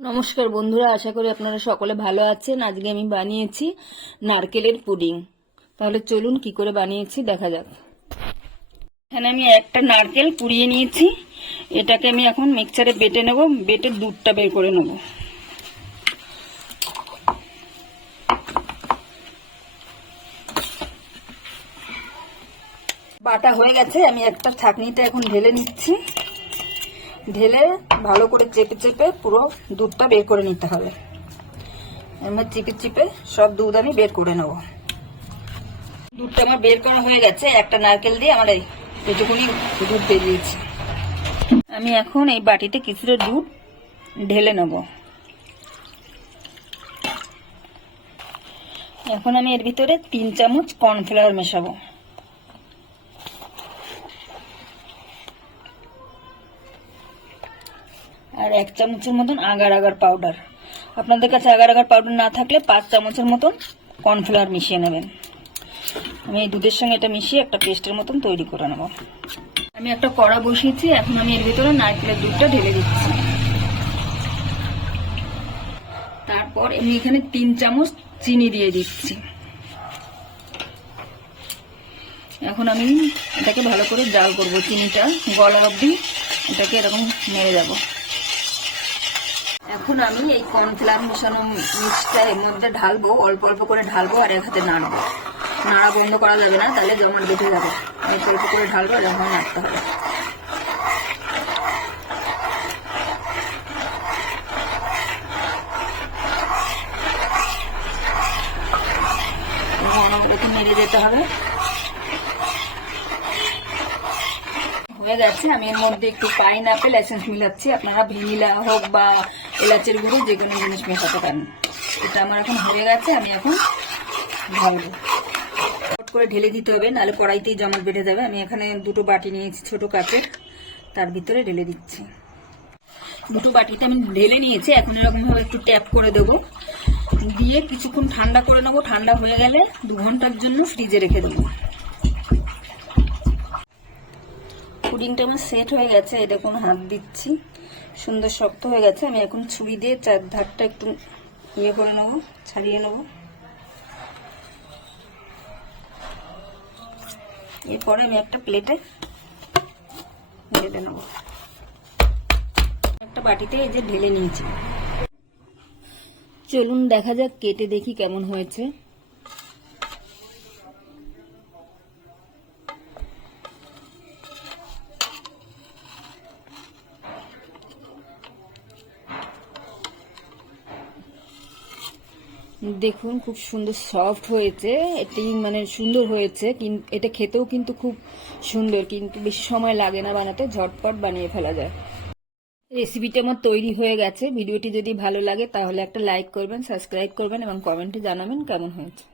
নমস্কার বন্ধুরা, আশা করি আপনারা সকলে ভালো আছেন। আজকে আমি বানিয়েছি নারকেলের পুডিং। তাহলে চলুন কি করে বানিয়েছি দেখা যাক। এখানে আমি একটা নারকেল কুড়িয়ে নিয়েছি, এটাকে আমি এখন মিক্সচারে বেটে নেব, বেটে দুধটা বের করে নেব। বাটা হয়ে গেছে, আমি একটা ছাঁকনিতে এখন ঢেলে নিচ্ছি। ঢেলে ভালো করে চেপে চেপে পুরো দুধটা বের করে নিতে হবে। এবার চিপে চিপে সব দুধ আমি বের করে নেব। দুধটা আমার বের করা হয়ে গেছে। একটা নারকেল দিয়ে আমার এইটুকুনি দুধ বেরিয়েছে। আমি এখন এই বাটিতে কিছুটা দুধ ঢেলে নেব। এখন আমি এর ভিতরে 3 চামচ কর্নফ্লাওয়ার মেশাবো। আর 1 চামচের মতন আগার আগার পাউডার। আপনাদের কাছে আগার আগার পাউডার না থাকলে 5 চামচের মতন কর্নফ্লাওয়ার মিশিয়ে নেবেন। আমি এই দুধের সঙ্গে এটা মিশিয়ে একটা পেস্টের মতন তৈরি করে নেব। আমি একটা কড়া বসিয়েছি, এখন আমি এর ভিতরে নারকেলের দুধটা ঢেলে দিচ্ছি। তারপর আমি এখানে 3 চামচ চিনি দিয়ে দিচ্ছি। এখন আমি এটাকে ভালো করে জাল করব, চিনিটা গলা অবধি এটাকে এরকম নেড়ে যাব। এখন আমি এই কর্নফ্লাওয়ার মেশানো মিক্সটা এর মধ্যে ঢালবো, অল্প অল্প করে ঢালবো আর এক হাতে নাড়বো। নাড়া বন্ধ করা যাবে না, তাহলে জমাট বেঁধে যাবে। অল্প অল্প করে ঢালবো, এরকম নাড়তে হবে। একটু নেড়ে যেতে হবে। হয়ে গেছে। আমি এর মধ্যে একটু পাইনঅ্যাপেল এসেন্স মিলাচ্ছি। আপনারা ভ্যানিলা হোক বা এলাচের গুঁড়ো যে কোনো জিনিস মেশাতে পারেন। এটা আমার এখন হয়ে গেছে, আমি এখন ঢালবো। করে ঢেলে দিতে হবে, নাহলে কড়াইতেই জমাট বেঁধে যাবে। আমি এখানে দুটো বাটি নিয়েছি ছোট কাপের, তার ভিতরে ঢেলে দিচ্ছি। দুটো বাটিতে আমি ঢেলে নিয়েছি। এখন এরকম ভাবে একটু ট্যাপ করে দেবো, দিয়ে কিছুক্ষণ ঠান্ডা করে নেবো। ঠান্ডা হয়ে গেলে 2 ঘন্টার জন্য ফ্রিজে রেখে দেবো। পুডিংটা আমার সেট হয়ে গেছে। এই দেখুন, হাত দিচ্ছি, সুন্দর শক্ত হয়ে গেছে। আমি এখন ছুরি দিয়ে চারধারটা একটু ইয়ে করে নেবো, ছাড়িয়ে নেবো। এরপরে আমি একটা প্লেটে ঢেলে নেব। একটা বাটিতে এই যে ঢেলে নিয়েছি। চলুন দেখা যাক, কেটে দেখি কেমন হয়েছে। দেখুন, খুব সুন্দর সফট হয়েছে। এটি মানে সুন্দর হয়েছে, কিন্তু এটা খেতেও কিন্তু খুব সুন্দর, কিন্তু বেশি সময় লাগে না বানাতে, ঝটপট বানিয়ে ফেলা যায়। রেসিপিটা আমার তৈরি হয়ে গেছে। ভিডিওটি যদি ভালো লাগে তাহলে একটা লাইক করবেন, সাবস্ক্রাইব করবেন এবং কমেন্টে জানাবেন কেমন হয়েছে।